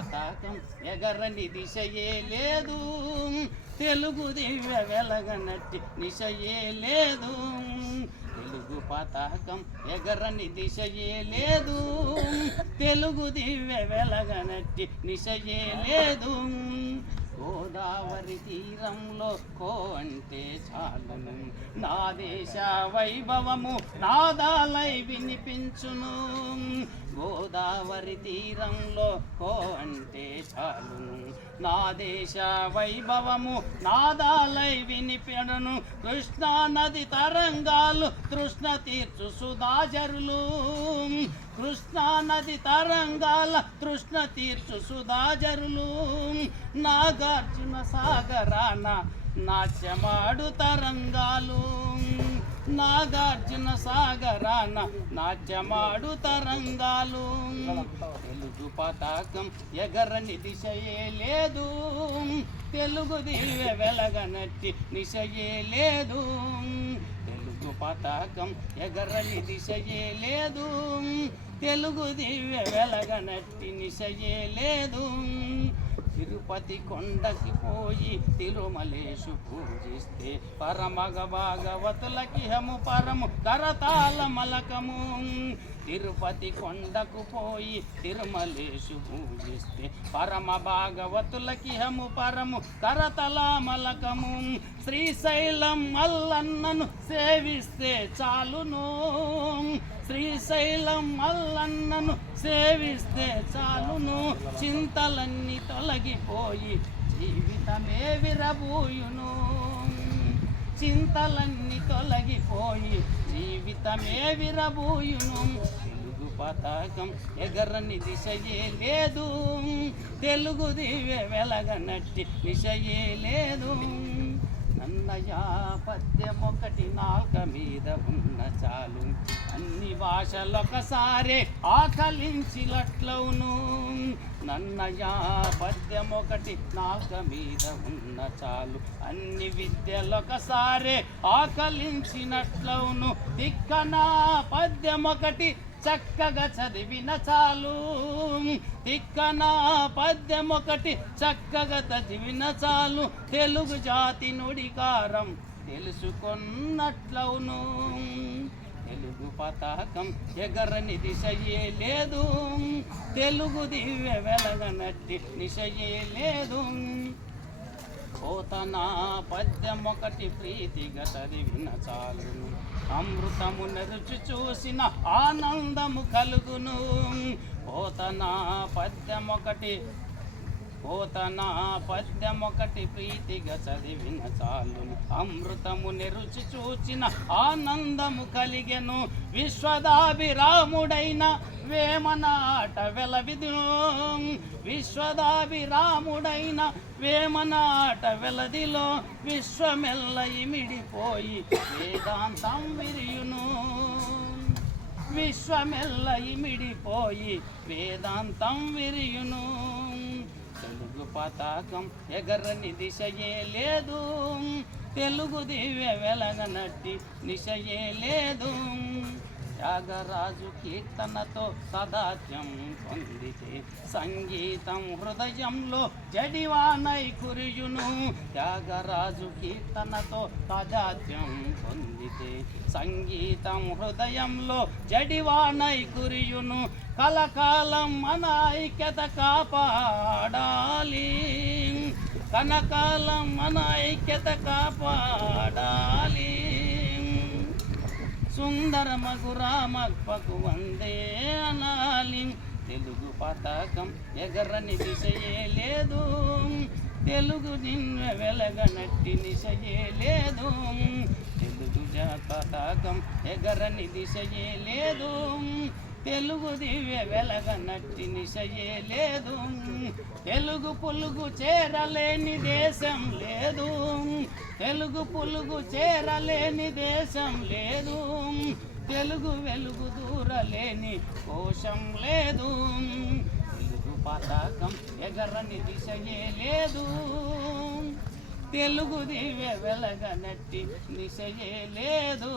పతాకం ఎగరని దిశయే లేదు. తెలుగు దివ్య వెలగనట్టి నిశయే లేదు. తెలుగు పతాకం ఎగరని దిశయే లేదు. తెలుగు దివ్య వెలగనట్టి నిశయే లేదు. గోదావరి తీరంలో కో అంటే చాలును. నా దేశ వైభవము నాదాలై వినిపించును. గోదావరి తీరంలో కో అంటే చాలును. నా దేశ వైభవము నాదాలై వినిపెడను. కృష్ణా నది తరంగాలు కృష్ణ తీర్చు సుధాజరులు. కృష్ణా నది తరంగాల కృష్ణ తీర్చు సుధాజరులు. నాగార్జున సాగరాన నాట్యమాడు తరంగాలు. నాగార్జున సాగరాన నాట్యమాడు తరంగాలు. తెలుగు పతాకం ఎగరని దిశయే లేదు. తెలుగు దివ్య వెలగనట్టి నిశయే లేదు. తెలుగు పతాకం ఎగరని దిశయే లేదు. తెలుగు దివ్య వెలగనట్టి నిశయే లేదు. తిరుపతి కొండకి పోయి తిరుమలేశు పూజిస్తే పరమగ భాగవతులకి హము పరము కరతాల మలకము. తిరుపతి కొండకు పోయి తిరుమలేశు పూజిస్తే పరమ భాగవతులకి హము పరము కరతల మలకము. శ్రీశైలం మల్లన్నను సేవిస్తే చాలును. శ్రీశైలం మల్లన్నను సేవిస్తే చాలును. చింతలన్నీ తొలగి తొలగిపోయి జీవితమే విరబూయును చింతలన్నీ తొలగిపోయి జీవితమే విరబూయును తెలుగు పతాకం ఎగరని దిశయే లేదు. తెలుగు దివ్య వెలగనట్టి దిశయే లేదు. నన్నయా పద్యం ఒకటి నాల్క మీద ఉన్న భాషలొకసారే ఆకలించినట్లవును. నన్నయ పద్యమొకటి నాక మీద ఉన్న చాలు. అన్ని విద్యలొకసారే ఆకలించినట్లవును. తిక్కన పద్యమొకటి చక్కగా చదివిన చాలు. తిక్కన ఒకటి చక్కగా చదివిన చాలు. తెలుగు జాతి నుడికారం తెలుసుకున్నట్లవును. తెలుగు పతాకం ఎగరని దిశయే లేదు. తెలుగు దివ్య వెలగనట్టి నిశయే లేదు. పోతన ఒకటి ప్రీతిగా చదివిన చాలును అమృతమున రుచి చూసిన ఆనందము కలుగును. పోతన ఒకటి పోతన పద్యమొకటి ప్రీతిగా చదివిన చాలును. అమృతము నెరుచి చూచిన ఆనందము కలిగెను. విశ్వదాభిరాముడైన వేమనాట వెలవిదు. విశ్వదాభిరాముడైన వేమనాట వెలదిలో విశ్వమెల్ల ఇమిడిపోయి వేదాంతం విరియును. విశ్వమెల్ల ఇమిడిపోయి వేదాంతం విరియును. తెలుగు పతాకం ఎగరని దిశయే లేదు. తెలుగు దివ్య వెలగనట్టి నిశయే లేదు. త్యాగరాజు కీర్తనతో సదాత్యం పొందితే సంగీతం హృదయంలో జడివానై కురియును. త్యాగరాజు కీర్తనతో సదాత్యం పొందితే సంగీతం హృదయంలో జడివానై కురియును. కలకాలం మన ఐక్యత కాపాడాలి. కనకాలం మన ఐక్యత కాపాడాలి. సుందర మగురామప్పకు వందే అనాలి. తెలుగు పతాకం ఎగరని దిశయే లేదు. తెలుగు నిన్న వెలగనట్టి నిశయే లేదు. తెలుగు జా పతాకం ఎగరని దిశయే లేదు. తెలుగు దివ్య వెలగనట్టి నిశయే లేదు. తెలుగు పులుగు చేరలేని దేశం లేదు. తెలుగు పులుగు చేరలేని దేశం లేదు. తెలుగు వెలుగు దూరలేని కోశం లేదు. తెలుగు పతాకం ఎగరని దిశయే లేదు. తెలుగు దివ్య వెలగనట్టి దిశయే లేదు.